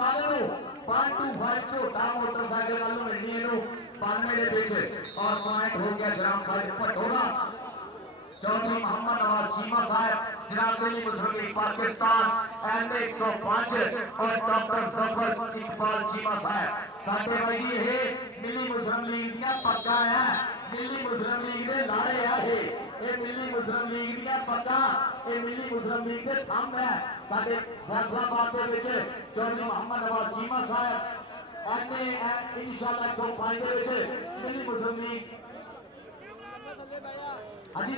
कल 125 झोटा मोटरसाइकिल वालों मिलनी है 92 के और पॉइंट हो गया जनाब साहिब भट्टो का। चौधरी मोहम्मद नवाज चीमा साहब जनाब दिल्ली मुस्लिम लीग पाकिस्तान एंड 105 और डॉक्टर जफर इकबाल चीमा साहब साडे भाई ये दिल्ली मुस्लिम लीग दियां पक्का है, दिल्ली मुस्लिम लीग दे लारे है ये दिल्ली मुस्लिम लीग दियां पक्का, ये दिल्ली मुस्लिम लीग दे थंब है साडे फैसलाबाद दे विच चौधरी मोहम्मद नवाज चीमा साहब एंड इंशाअल्लाह 105 दे विच दिल्ली मुस्लिम लीग। हाँ जी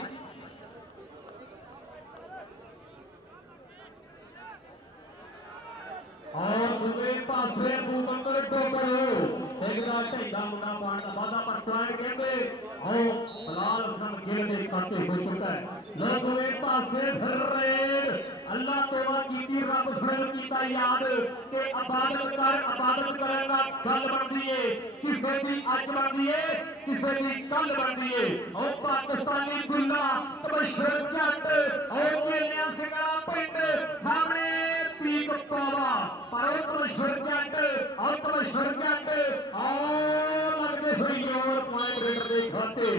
और दूसरे पासे भूमंडल टोकर एक ढेगा मुंडा पाने का वादा पर पॉइंट कहते और बलाल हसन गिल के खाते हो चुका है। दूसरे पासे फिर रेड अल्लाह तौबा कीती रब सरल कीता याद ते इबादत करना गल बनदी है किसे दी अज बनदी है किसे दी कल बनदी है। और पाकिस्तानी गुल्ला तबशर जट और केलियां सिंगड़ा पिंड सामने पीक पावा पर तबशर जट और तबशर जट और लगते हुई और पॉइंट रेडर दे खाते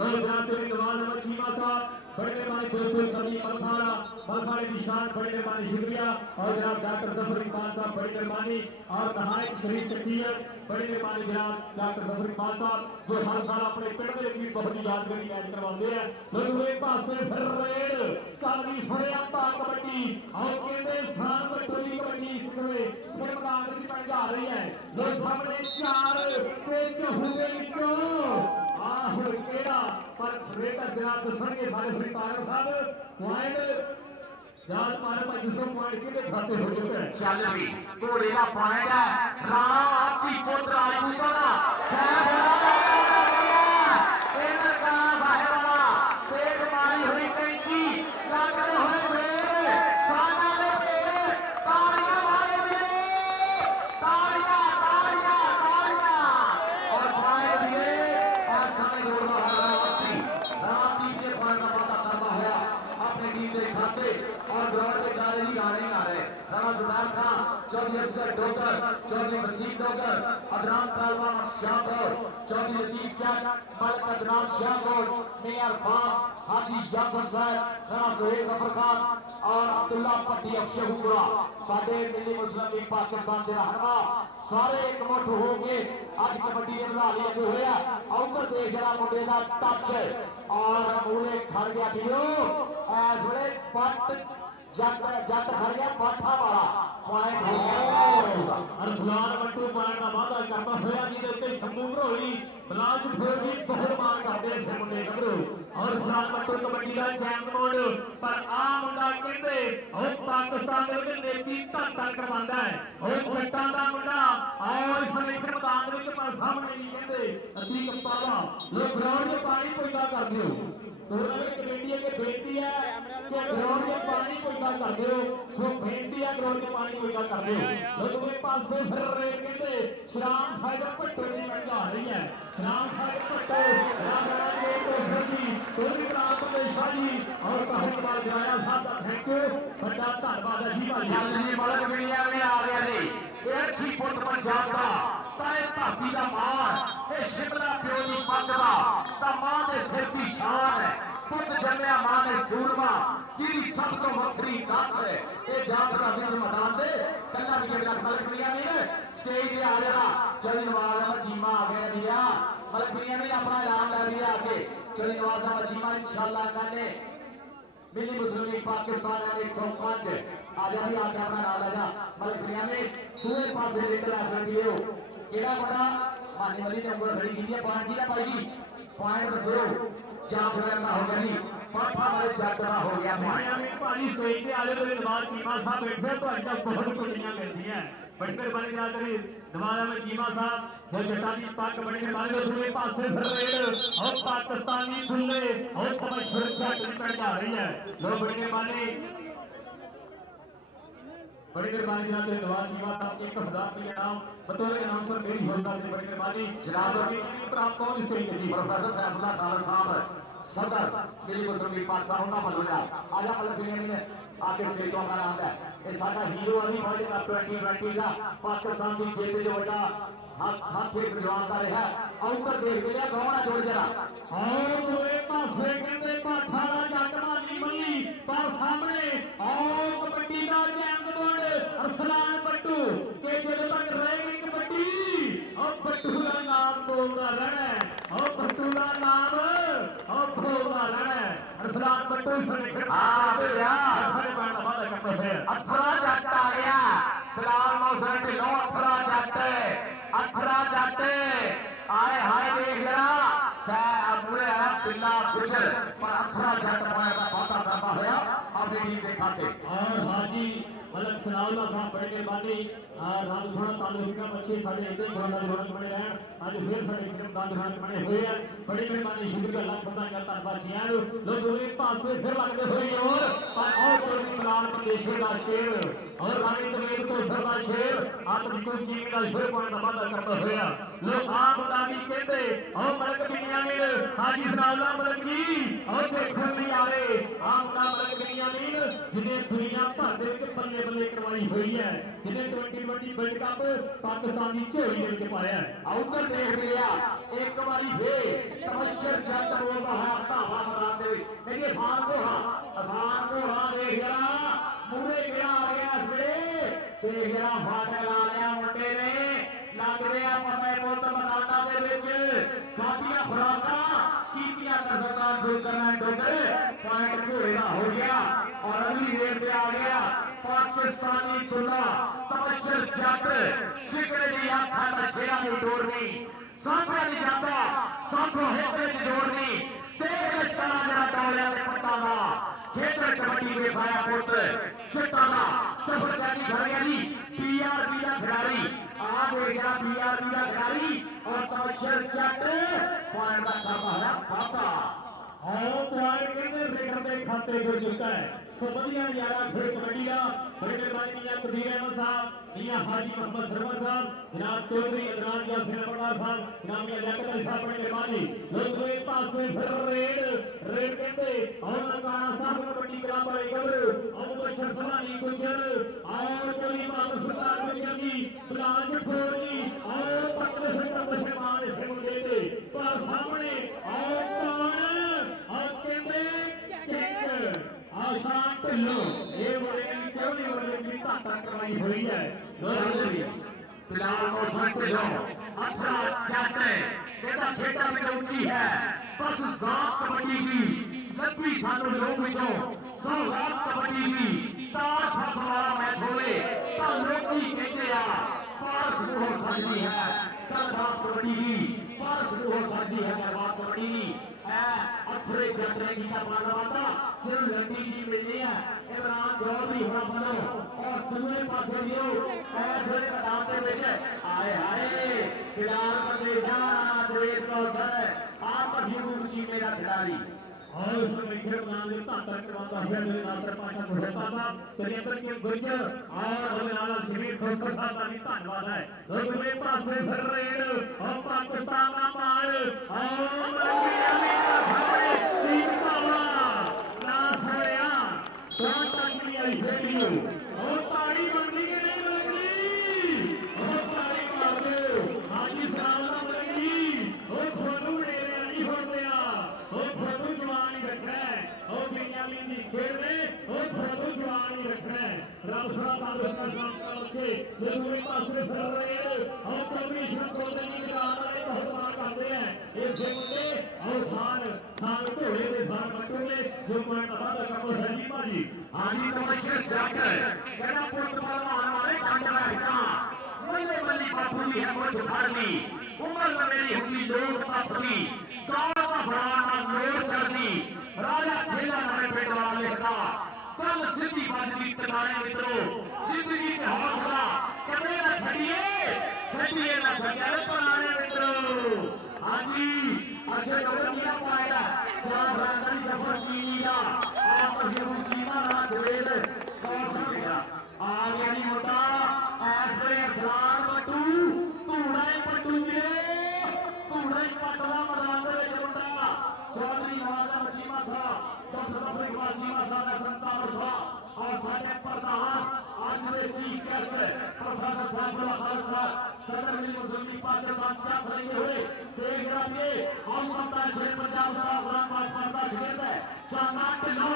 लोग जानते नवाज चीमा साहब बड़े मेहरबानी दोस्तों सभी मलखाने की शान बड़ी मेहरबानी शुक्रिया। और जनाब डॉक्टर जफर इकबाल साहब बड़ी मेहरबानी और नहायत शरीफ शख्सियत बड़ी मेहरबानी जनाब डॉक्टर जफर इकबाल साहब जो हर साल अपने पिंड में भी बहुत ही यादगारी मैच करवाते हैं। दूसरे पासे फिर रेड चल रही सुने कबड्डी और कहते स्थान पर टोली कबड्डी सिखवे फिर मैदान में बन जा रही है। दो सामने चार पिच हुए आहुर केड़ा पर रेडर जनाब दसणगे सारे फ्रीकायर साहब पॉइंट याद मारे भाई दूसरा पॉइंट के खाते हो चुके हैं। चल भी घोड़े का पॉइंट है राणा आपकी पुत्र राजपूतों का सैफ साहेब वाला तेज मारी हुई कैंची लगते हुए फेर साना में फेर तालियां मारे मिले तालियां तालियां तालियां और पॉइंट दिए और समय जोड़ रहा है राती के पॉइंट का पता करना है अपने टीम के खाते और ग्राउंड में जा रही गाने आ रहे राणा जुबैर खान चौधरी असगर डोगर चौधरी वसीम डोगर अदराम पहलवान श्यामगौर चौधरी लतीफ जट मलक अदनान श्यामगौर मियां खान हाजी यासर साहब राणा सुहेल जफर खान और अब्दुल्ला पट्टी अफशहुरा साडे दिल्ली मुस्लिम लीग पाकिस्तान के रहनुमा सारे एकमुठ हो के आज कबड्डी के खिलाड़ी लगे हुए हैं। उधर देख जरा मुंडे का टच और मूले खड़ गया पीओ इस वे पट जट खड़ गया पाठा वाला पॉइंट हो गया। अरसलान मट्टू पॉइंट का वादा करता होया जी दे उत्ते शंभू घरोली बलाज ठोरी बहुत मान करते इस मुंडे गबरू और अरसलान मट्टू कबड्डी का चैंपियन पर आ मुंडा कहते और पाकिस्तान दे विच नेती धन करवांदा है और जट्टां दा मुंडा और इस समय मैदान विच पर सामने नहीं कहते अतीक पावा लोग ग्राउंड में पानी पैदा कर दियो टूर्नामेंट कमेटी के बेनती है कि ग्राउंड में पानी पैदा कर दो सो बेनती है ग्राउंड में पानी पैदा कर दो। दूसरे पासे फिर रहे कहते श्याम सागर भट्टो की मैच आ रही है श्याम सागर भट्टो रामराजे तो सजी टोली प्राप्त पेशा जी और बहुत बार जनाया साहब का थैंक यू बड़ा धन्यवाद है जी जी बड़ा दुनिया में आ गया जी एक ही पुत पंजाब का ताए भाभी का मार ए शिमला प्यो दी पग दा ता मां दे सिर दी शान है पुत जन्मिया मां ने सूरमा जिहदी सब तो वखरी ताकत है ए जाफरा विच मैदान दे कल्ला भी जेड़ा मलकनिया नहीं ने स्टेज पे आ जाएगा चौधरी नवाज चीमा आ गया दिया मलकनिया ने अपना ऐलान ला दिया आके चौधरी नवाज चीमा इंशाअल्लाह कहने दिल्ली मुस्लिम लीग पाकिस्तान 105 आजा भी आके अपना नाम लगा मलकनिया ने दूसरे पासे लेकर आ सकती हो केड़ा बड़ा मानी वाली ने उंगल खड़ी की पॉइंट की ना पाई जी पॉइंट दसो जाफर का हो गया जी पाठा वाले जट का हो गया पॉइंट भाजी स्टेज पे आले कोई नवाज चीमा साहब बैठे तो बहुत कुड़ियां मिलती हैं बड़ी मेहरबानी याद करी नवाज अहमद चीमा साहब जो जट्टा की पग बड़ी मेहरबानी दूसरे पासे फिर रेड और पाकिस्तानी खुले और तबशर जट निकल जा रही है लोग बड़ी मेहरबानी जनाब नवाज चीमा साहब 1000 रुपये नाम बतौर के नाम पर मेरी होता है बड़ी मेहरबानी जनाब प्राप्त कौन स्टेज पे जी प्रोफेसर सैफुल्लाह खान साहब सदर दिल्ली मुस्लिम पाकिस्तान उन्होंने बदलना आजा मतलब बिनियामिन आके स्टेज पर आना है ये साडा हीरो अली वर्ल्ड कप 2020 का पाकिस्तान की जीत जो बड़ा हाथ एक जवाबदार है आउटर देख लिया कौन है जोड़ जरा और दोए पासे कहते पाठा दा जट माली मल्ली पर सामने और कबड्डी दा जेम्स बॉन्ड अरसलान पट्टू के जदों तक रहेगी कबड्डी और पट्टू दा नाम बोलदा रहना और पट्टू दा नाम और बोलदा रहना अरसलान पट्टू सने हां ते यार खड़े पाण दा वादा करदा फिर अथरा जट आ गया फिलहाल मौसम ढिल्लो अथरा जट आए हाय देख जरा सै अबूरे है पिल्ला गुजर पर अथरा जट पाया का बाता करता होया अपनी टीम के खाते और हाजी मलक सनाउल्ला साहब बड़े मेहरबानी रब सोना तंदुरुस्तियां बच्चे साडे इधर ग्राउंड दा ग्राउंड बने रहन अज फिर साडे किरम दा ग्राउंड बने हुए हैं बड़ी मेहरबानी शुक्रिया लाख बधाइयां धन्यवाद जियां नु लो दोवे पासे फिर लगदे होए और पर और चौधरी कलाल प्रदेशे दा शेर और रानी तमीर को सरदा शेर आत्मकुल चीम दा शेर पाण दा वादा करदा होया लो आप दा भी कहंदे और मलक बिनियामीन हाजी सनाउल्ला मलक जी और देखो नहीं आ रहे आप दा मलक बिनियामीन जिन्हें दुनिया भर दे विच बल्ले बल्ले करवाई हुई है जिन्हें 2020 वर्ल्ड कप पाकिस्तान की झोली विच पाया है आउटर देख लिया एक बारी फिर तबशर जट बोलता है धावा मैदान दे विच देखिए आसान घोड़ा देख जरा मुंडे गिरा आ गया इस वेले देख जरा फाटक ला लिया मुंडे ने लग गया पता पुत मैदानां दे विच काफियां खुराकां कीतियां कर सरकार दूर करना डोगर पॉइंट घोड़े का हो गया और अगली रेड पे आ गया पाकिस्तानी दुल्ला तबशर जट सिकड़े दी आखा दा शेरा दी डोरनी साफे दी जांदा साफो हेकड़े च जोड़नी तेरे विचकारा जरा डोलिया ते पट्टा दा खेतर कबड्डी के खाया पुत चिट्टा दा सफर जानी घर गया जी पीआरबी दा खिलाड़ी आ देख जरा पीआरबी दा खिलाड़ी और तबशर जट पॉइंट दा करदा होया बाबा और पॉइंट कहते रिकॉर्ड के खाते जुड़ चुका है सो बढ़िया नजारा फिर कबड्डी का बड़े मेहरबानी मियां कबीर अहमद साहब मियां हाजी मोहम्मद सरवर साहब जनाब चौधरी इमरान यासिन पठान साहब जनाब मियां लियाकत अली साहब बड़े मेहरबानी लोग दो एक पासे फिर रेड कहते और ननकाना साहब कबड्डी क्लब वाले गबर और बशर सलानी गुजर और कोई बात सरकार गुजर जी बिलाल जफर जी और पटना सेंटर दशमान इस मुंडे ते पर सामने और कौन और कहते आसान ढिल्लो ये बड़े चौधरी वर्गे की घाटा करवाई हुई है फिलहाल मौसम ढिल्लो अथरा जट कहता खेता में ऊंची है बस जात कबड्डी की लंबी सानू लोग विचों सौगात कबड्डी की तार फस वाला मैच होवे तां लोकी कहते आ पार शुरू हो सकती है कल बात कबड्डी की पार शुरू हो सकती है कल बात कबड्डी की अथरे जट ने कीता पाना वादा जिन्हों लंडी जी मिलनी है इमरान चौधरी होना बनो और दूसरे पासे जो ऐसे मैदान के विच आए हाय खिलाड़ प्रदेशा जवेद कौसर आप यूं चीमे का खिलाड़ी और उसमें खेल मैदान में घाटा करवाता हुआ जो नासर पाशा सुहेता साहब कलेंदर के गुजर और नाला शरीफ खोखर साहब का भी धन्यवाद है दूसरे पासे फिर रेड और पाकिस्तान का मार और टीम पावा नासरिया तो तक भी आई खेलियो और ताड़ी बननी के नहीं लगनी और ताड़ी मार दो हाजी सलाम लगनी और फोटो ले नहीं हो गया और फोटो जवान ही रखना है और बिनियामीन की खेल में और फोटो जवान ही रखना है रब सदा तंदुरुस्त काम का रखे दूसरे पासे फिर रहे और चौबीस रन को देने का आने बहुत मान करते हैं इस मुद्दे और साल घोड़े के साल बटोले जो पॉइंट वादा करते हैं जी भाजी आजी तबशर जट कहना पुत पहलवान वाले कंड बैठा मल्ले मल्ली बापू जी है मुझ फड़नी उम्र में मेरी हुई लोग पथरी गाँव का फलाना नोर चढ़नी राजा खेला नवे पेट वाला लिखता कल सिद्धि बाजी टकाने मित्रों जिंदगी के हौसला कदे न छड़िए ना सके पुराने मित्रों हाजी अच्छे लोग किया पाएगा चार रानी जफर चीनी का आप हीरो चीमा ना जवेद कौन सकेगा आ गया नहीं होता ऐसे सलाम पट्टू तूड़ा पट्टू जी तूड़ा पटवा मैदान दे विच मुंडा चौधरी वाला धन्यवाद चीमा साहब संता और साडे प्रधान आज के chief guest professor Saifullah Khalid साहब सदर मिली मुस्लिम पाकिस्तान चाह रहे हुए देख रहे हम सबका शेर पंजाब साहब गुलाम पासवान का शेर है चाना के नो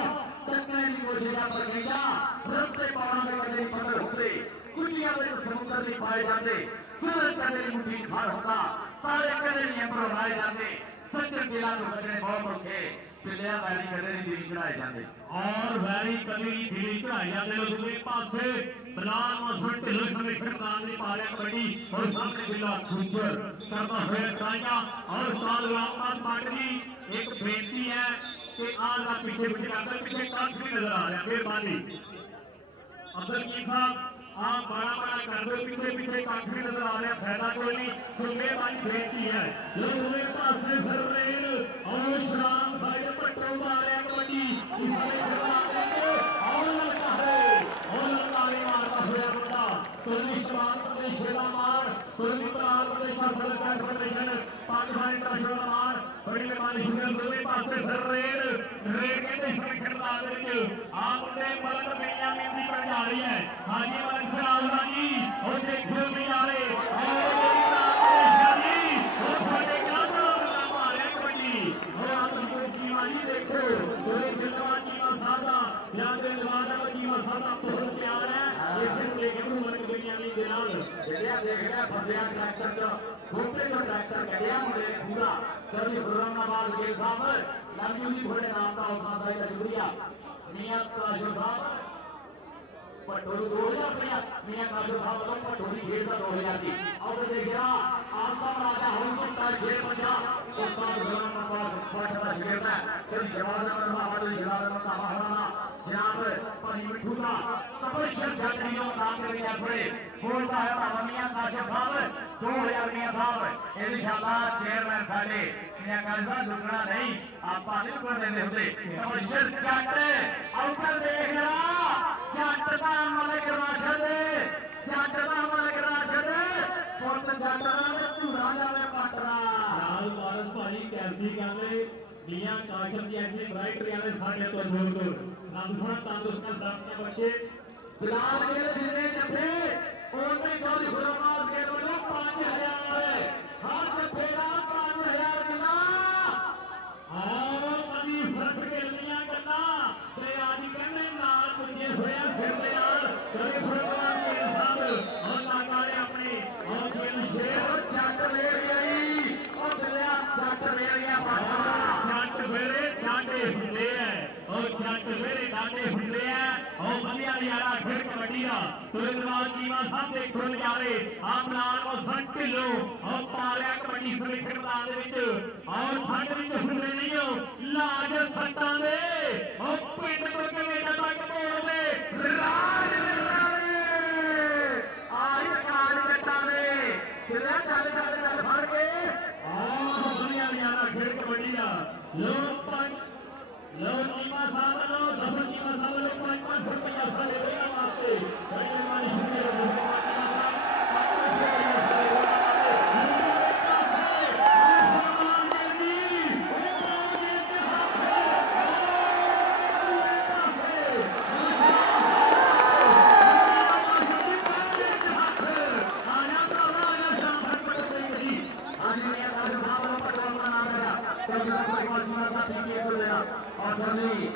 तकने की कोशिश कर गया रस्ते पाना में कदे पकड़ होते कुचियां में समुद्र नहीं पाए जाते सूरज कदे मुट्ठी खाड़ होता तारे कदे नहीं अंबर उड़ाए जाते सच्चे दिला तो बजने बहुत औखे पिलिया वैरी कदे नहीं दिल चढ़ाए जाते और वैरी कभी दिली चढ़ाई जाते लोग दूसरे पासे बलाल मसर ढिल्लो समय खिड़कान नहीं पा रहे कबड्डी और सामने बिल्ला गुजर करता हुआ ट्राइया और साल वापस पाट जी एक बेनती है कि आज आप पीछे पीछे करते पीछे काफी नजर आ रहे हैं फिर बानी अब्दुल की साहब आप बड़ा कर दो पीछे पीछे काफी नजर आ रहे हैं फायदा कोई नहीं सुनने वाली बेनती है लोग पासे फिर रहे और शराब साइड पट्टो मारे कबड्डी इसमें और लड़का है और लड़का ने मारता हुआ मुंडा तो निशान प्रदेश शेला मार तो निकाल प्रदेश शासन का इंफॉर्मेशन पाकिस्तान इंटरनेशनल मार बड़ी मेहरबानी शुक्र दोनों पासे फिर रेड कहते इसमें खिड़कान विच आप ने मलक बेनिया में भी कर जा रही है हाजी मलक सलाम जी और देखो भी आ रहे और जी और फटे का मारे कबड्डी और आप चीमा जी देखो पूरे जिला चीमा सादा याद में लवादा चीमा सादा बहुत प्यार है इसे लेके मलक बेनिया में दिलाल जेड़ा देख रहा फसिया ट्रैक्टर च घोटे जो ट्रैक्टर कटिया मुझे पूरा चौधरी खुर्रम नवाज गिल साहब लंबी जी थोड़े नाम का हौसला अफजाई का शुक्रिया मियां काशिफ साहब पटोरी 2000 रुपया मियां काशिफ साहब वालों पटोरी खेल का 2000 की और देखिए आसम राजा हो सकता है 650 उस्ताद गुलाम नवाज फट का शिकायत है चल शहबाज अहमद महमूद शहबाज अहमद का माहौलाना जनाब पानी मिठू का तपस्या जातियों का करके थोड़े बोलता है बाबा मियां काशिफ साहब 2000 मियां साहब इंशाल्लाह चेयरमैन साडे मियां काशिफ साहब झुकना नहीं आप पानी को देने होते तपस्या जाते ऊपर देख रहा जट दा मलक राशिद जट दा मलक राशिद पुत जट दा ते धूड़ा जावे पटरा लाल वारस भाई कैसी गल मियां काशिफ जी ऐसी ब्राइट याने साडे तो दूर दूर रब सोना तंदुरुस्त कर साथ बच्चे बिलाल के जिन्ने जथे ओने चौधरी गुलाम के बोलो 5000 हर जथे दा 5000 मिला और कभी फर्क खेलनियां गल्ला ते आज कहने नाल पुजे होया सिर दे यार करे फरमान के साहब और नाकारे अपने और खेल शेर जट ले गई और दिलिया जट ले गया बाबा जट वेरे डांडे हुंदे है और जट वेरे डांडे हुंदे है और बंदियां यारा फिर कबड्डी दा तुरंतवाल चीमा साहब देखो नजारे आप लाल और सन ढिल्लो और पालिया कबड्डी समिति मैदान दे विच और ठंड विच हुंदे नहीं हो लाज सट्टां दे और पिंड तो कनेडा तक बोल दे राज राणे आज काल जट्टां दे दिलिया चल चल चल फड़ के और बंदियां यारा फिर कबड्डी दा लोग चीमा साहब लो जफर चीमा साहब लो 500 रुपया सारे देने वास्ते बड़ी मेहरबानी शुक्रिया और जल्दी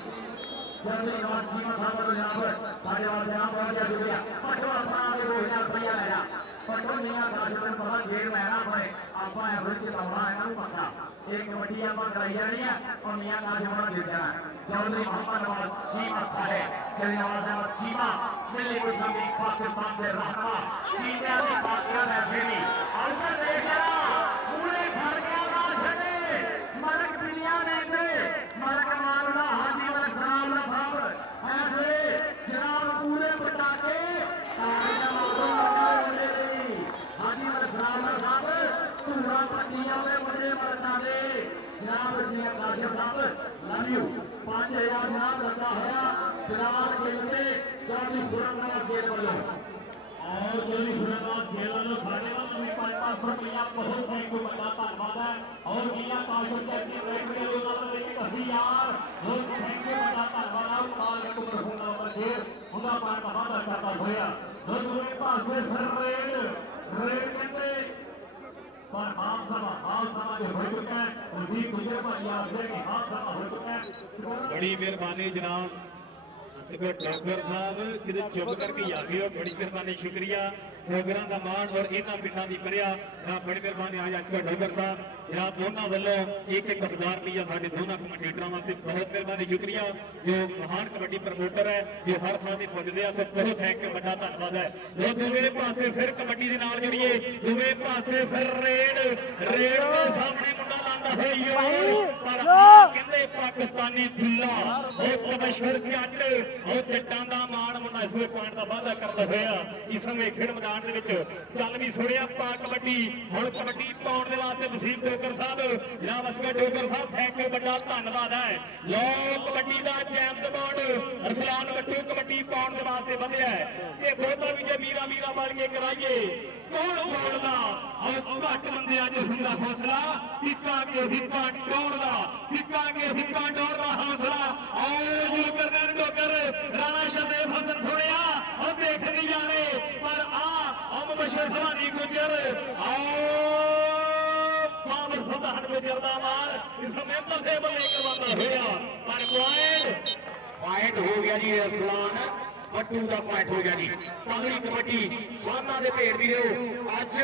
जल्दी नवाज चीमा साहब को यहाँ पर साढ़े वास्ते यहाँ पहुँच गया शुक्रिया पटो अपना 2000 रुपया ले जा पटो मियां काशिफ ने पता जेल में ना पड़े आप एवरेज जिताना है ना पक्का एक कबड्डी आप कराई जानी है और मियां काशिफ ने जीत जाना चौधरी मोहम्मद नवाज चीमा साहब चौधरी नवाज अहमद चीमा दिल्ली मुस्लिम लीग पाकिस्तान के रहनुमा चीमा ने पाकिस्तान ऐसे भी और फिर देख रहा पूरे भर गया काशिफ ने मलक दुनिया में थे मलक मारूला हाजी मलक सलाम साहब ऐसे जनाब पूरे पटाके तारियां मारो मुंडे दी हाजी मलक सलाम साहब धूड़ा पट्टियां में मुंडे मलका दे जनाब मियां काशिफ साहब लव यू 5000 नाम लगा होया बिलाल गिल के चौधरी खुर्रम नवाज गेल वालों और चौधरी खुर्रम नवाज गेल वालों साढ़े वालों में 500 रुपया बहुत बैंक को बड़ा धन्यवाद है और मियां काशिफ जैसी रेट में उन्होंने काफी यार बहुत बैंक को बड़ा धन्यवाद ਉਹਦਾ ਪਾਣ ਦਾ ਵਾਅਦਾ ਕਰਦਾ ਹੋਇਆ ਦੋਵੇਂ ਪਾਸੇ ਫਿਰ ਰੇਡ ਕਹਿੰਦੇ पर हाफ सभा जो हो चुका है रंजीत गुजर पर याद है कि हाफ सभा हो चुका है। बड़ी मेहरबानी जनाब डॉक्टर साहब कि चुप करके आ गए हो, बड़ी मेहरबानी शुक्रिया डोगरा का मान और इन्होंने पिंडा की परिया बड़ी मेहरबानी आज अजगर डोगर साहब जनाब उन्होंने वालों एक 1000 रुपया साढ़े दोनों कमेंटेटर वास्ते बहुत मेहरबानी शुक्रिया जो महान कबड्डी प्रमोटर है जो हर थां से पुजते हैं सब बहुत थैंक यू बड़ा धन्यवाद है। जो दोवें पासे फिर कबड्डी के नाल जुड़िए दोवें पासे फिर रेड के सामने मुंडा लांदा है यार पर कहंदे पाकिस्तानी दुल्ला और मशहूर जट और जट्टां दा मान मुंडा इस पॉइंट का वादा करदा होया इस समय खेड मैदान दे विच चल भी सुणिया पा कबड्डी हुण कबड्डी पाउण दे वास्ते वसीम डोगर साहब जनाब असगर डोगर साहब थैंक यू बड़ा धन्यवाद है। लो कबड्डी का चैंपियन बोर्ड अरसलान वट्टू कबड्डी पाउण दे वास्ते वधिया है ते बहुता भी जे मीरा बन के कराइए कौन बोलदा और घट बंदे अज हुंदा हौसला हिक्का के हिक्का डोरदा हिक्का के हिक्का डोरदा हौसला आओ जुलकर डोगर राणा शरीफ हसन सोनिया और देख नहीं जा रहे पर आ बशर सवानी गुजर आओ बाबर सुल्तान गुजर दा मार इस समय बल्ले बल्ले करवाता होया पर पॉइंट हो गया जी अरसलान वट्टू का पॉइंट हो गया जी। तगड़ी कबड्डी साना दे भेड़ भी रहो अज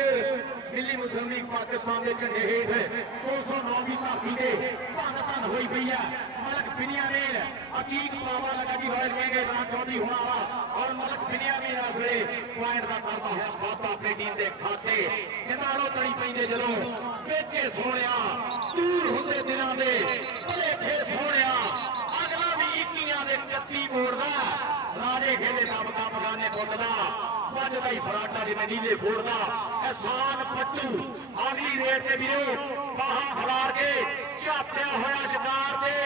दिल्ली मुस्लिम लीग पाकिस्तान के झंडे हेठ 209 की धरती से धन धन हुई पई है मलक बिनियामीन अतीक बाबा लगा जी रॉयल कहेंगे राज चौधरी होना वाला और मलक बिनियामीन इस वे पॉइंट का करता है वादा अपनी टीम के खाते किनारों तड़ी पैंदे जदों पेचे सोहणिया दूर हुंदे दिनां दे भलेखे सोहणिया अगला भी 21 दे 31 मोड़दा राजे खेले दब का मगाने पुटदा वजदा ही फराटा जिवें नीले फोड़दा एहसान पट्टू अगली रेड के वीरो बाहां खलार के झापिया होया शिकार दे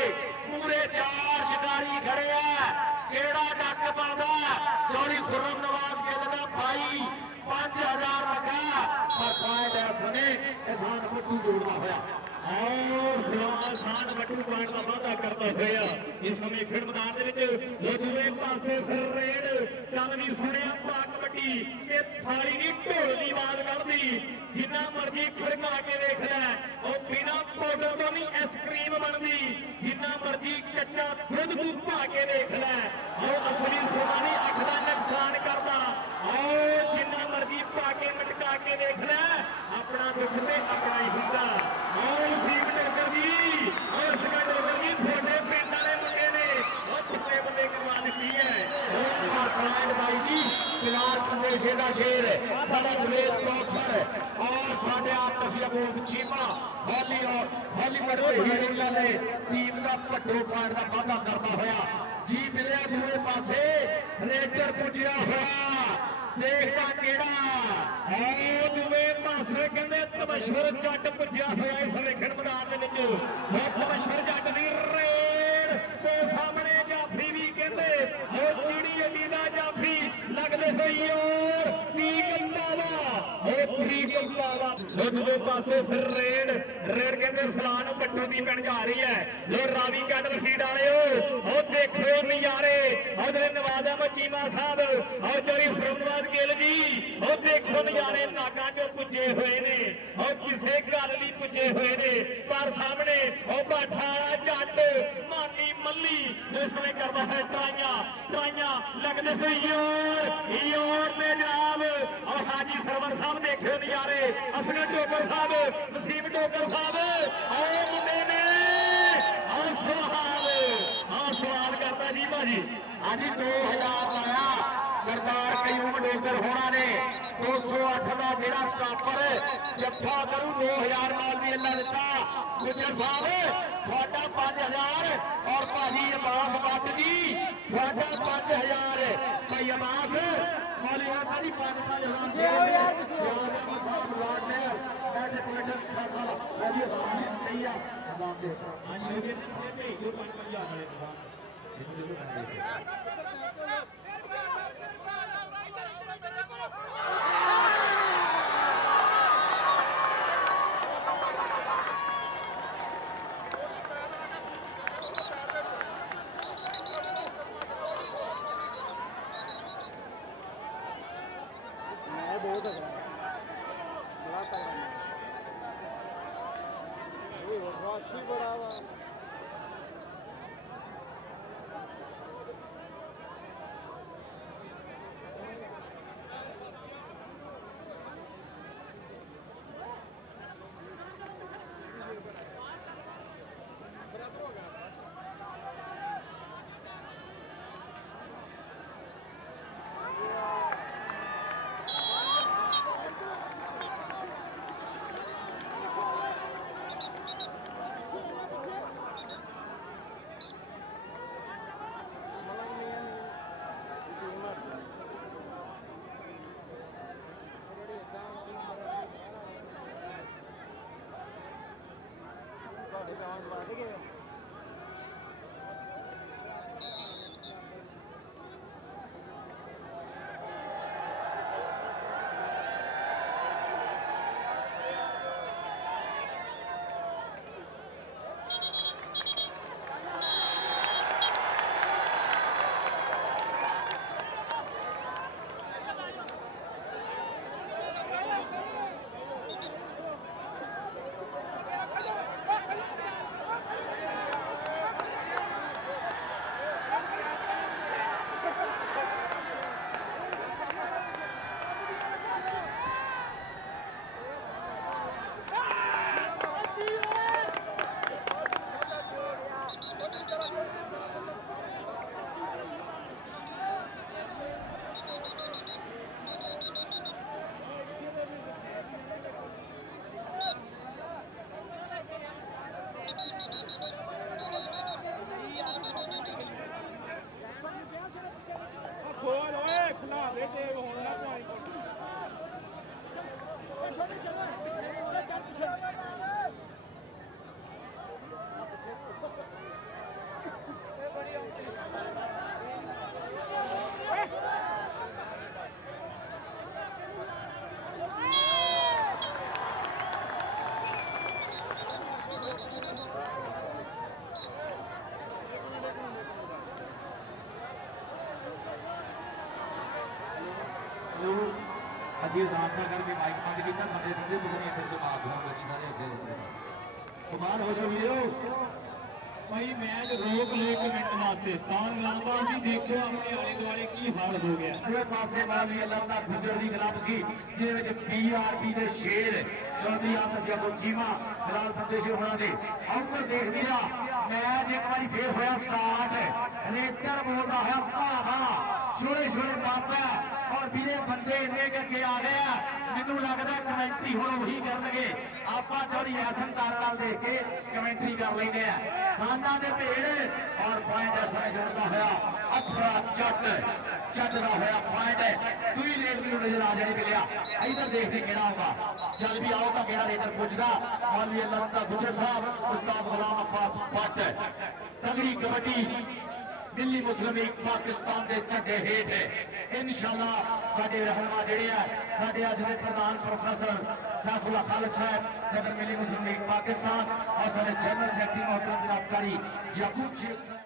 पूरे 4 शिकारी खड़े है केड़ा डक पाउंदा चौड़ी खुर्रम नवाज गिल दा भाई 5000 लगा पर पॉइंट है सने एहसान पट्टू जोड़दा होया और आसान वट्टू पॉइंट का वादा करता होया इस समय खेड मैदान दे विच दोवें पासे फिर रेड चल भी सुणिया पा कबड्डी ते थाली दी ढोल दी आवाज कढदी जिन्ना मर्जी खड़का के देख लै ओ बिना पाउडर तो नहीं आइसक्रीम बनदी जिन्ना मर्जी कच्चा दुध तू पा के देख लै और असली सोना नहीं अख दा नुकसान करदा और जिन्ना मर्जी पा के मटका के देख लै अपना दुख ते अपना ही हुंदा और सीट डोगर जी और सगा डोगर जी थोड़े पिंड वाले मुंडे ने और कुत्ते बंदे करवा दी है और पॉइंट भाई जी बिलाल कंदेशे का शेर बड़ा जवेद कौसर और साडे आप तफियाबूब चीमा हॉली और हॉलीवुड के हीरो ने टीम का पट्टू पॉइंट का वादा करता होया जी मिले दूसरे पासे रेडर पुजिया होया देखदा केड़ा ओ दूवे पासे कहंदे तमशर जट पुजिया होया इस वेखण मैदान दे विच ओ तमशर जट दी रेड ते सामने जाफी भी कहंदे ओ चिड़ी अड्डी दा जाफी लगदे होई और पीकंपावा ओ पीकंपावा दूवे पासे फिर रेड कहंदे सलान पट्टू दी पिंड जा रही है लो रावी कैटल फीड वालिओ ओ देखो नजारे और नवाजा मचीमा साहब और चोरी फरमनवाज गिल जी और देखो नजारे नागा चो पुजे हुए ने और किसे गल नहीं पुजे हुए ने पर सामने और बाठा जट मानी मल्ली इस समय करता है ट्राइयां लगते हुए योर ने जनाब और हाजी सरवर साहब देखो नजारे असगर डोगर साहब वसीम डोगर साहब और मुंडे ने सवाल करता जी भाजी आज 2000 लाया सरदार कयूम डोगर होना ने 208 का जेड़ा स्टापर जफा करू 2000 मौलवी अल्लाह दिता गुजर साहब थोड़ा 5000 और भाजी अब्बास भट्ट जी थोड़ा 5000 भाई अब्बास मौलवी भाजी 5-5 हजार से साहब लॉर्ड ने बैठे पलट फैसला भाजी आसान नहीं है आसान दे हां जी हो गए भेज दो 5-5 हजार वाले बहुत तगड़ा बड़ा तगड़ा राशि बड़ा वा ਵੱਧ ਗਏ ਖੋਲ ਓਏ ਖਿਲਾ ਦੇ ਤੇ ਹੁਣ ਨਾ ਪਾਣੀ ਅਸੀਂ ਜ਼ਾਬਤਾ ਕਰਕੇ ਮਾਈਕ ਬੰਦ ਕੀਤਾ ਬੰਦੇ ਸਿੱਧੇ ਬੁਗਨੇ ਫਿਰ ਜਮਾਤ ਹੋਣ ਲੱਗੀ ਸਾਰੇ ਅੱਗੇ ਕਮਾਲ ਹੋ ਜਾ ਵੀਰੋ ਭਾਈ ਮੈਚ ਰੋਕ ਲੈ ਇੱਕ ਮਿੰਟ ਵਾਸਤੇ ਸਤਾਨ ਗਲਾਬਾਂ ਵੀ ਦੇਖਿਓ ਆਪਣੇ ਆਲੇ ਦੁਆਲੇ ਕੀ ਹਾਲ ਹੋ ਗਿਆ ਦੂਏ ਪਾਸੇ ਮਾਲਵੀ ਅੱਲਾਹ ਦਾ ਗੁਜਰ ਦੀ ਗਲਾਬ ਸੀ ਜਿਹਦੇ ਵਿੱਚ ਪੀਆਰਪੀ ਦੇ ਸ਼ੇਰ ਚੌਧਰੀ ਆਤਫ ਯਾਕੂਬ ਚੀਮਾ ਫਿਲਹਾਲ ਬੰਦੇ ਸੀ ਉਹਨਾਂ ਦੇ ਆਉਪਰ ਦੇਖ ਲਿਆ ਮੈਚ ਇੱਕ ਵਾਰੀ ਫੇਰ ਹੋਇਆ ਸਟਾਰਟ ਰੇਟਰ ਬੋਲਦਾ ਹੋਇਆ ਭਾਵਾ ਛੋੜੇ ਛੋੜੇ ਬਾਬਾ ਔਰ ਵੀਰੇ ਬੰਦੇ ਇੰਨੇ ਅੱਗੇ ਆ ਗਏ ਆ ਮੈਨੂੰ ਲੱਗਦਾ ਕਮੈਂਟਰੀ ਹੁਣ ਉਹੀ ਕਰਨਗੇ ਆਪਾਂ ਚੌਧਰੀ ਐਸਨ ਤਾਲ ਦੇਖ ਕੇ ਕਮੈਂਟਰੀ ਕਰ ਲੈਂਦੇ ਆ ਸਾਨਾ ਦੇ ਭੇੜ ਔਰ ਪੁਆਇੰਟ ਇਸ ਸਮੇਂ ਜੁੜਦਾ ਹੋਇਆ ਅਥਰਾ ਜੱਟ ਦਾ ਹੋਇਆ ਪੁਆਇੰਟ ਦੂਈ ਰੇਟ ਮੈਨੂੰ ਨਜ਼ਰ ਆ ਜਾਣੀ ਮਿਲਿਆ ਇਧਰ ਦੇਖਦੇ ਕਿਹੜਾ ਆਊਗਾ ਚੱਲ ਵੀ ਆਓ ਤਾਂ ਕਿਹੜਾ ਰੇਟਰ ਪੁੱਛਦਾ ਮੌਲਵੀ ਅੱਲਾਹ ਦਾ ਗੁਜਰ ਸਾਹਿਬ ਉਸਤਾਦ ਗੁਲਾਮ ਅब्बास ਭੱਟ ਤਗੜੀ ਕਬੱਡੀ ਦਿੱਲੀ ਮੁਸਲਿਮ ਲੀਗ ਪਾਕਿਸਤਾਨ ਦੇ ਝੰਡੇ ਹੇਠ इंशाअल्लाह साडे रहनुमा जिहड़े आ साडे अज दे प्रधान प्रोफेसर सैफुल्लाह खालिद साहब सदर मिली मुस्लिम लीग पाकिस्तान और साडे जनरल सैकटरी मोहतरम जनाब कारी याकूब शेख साहब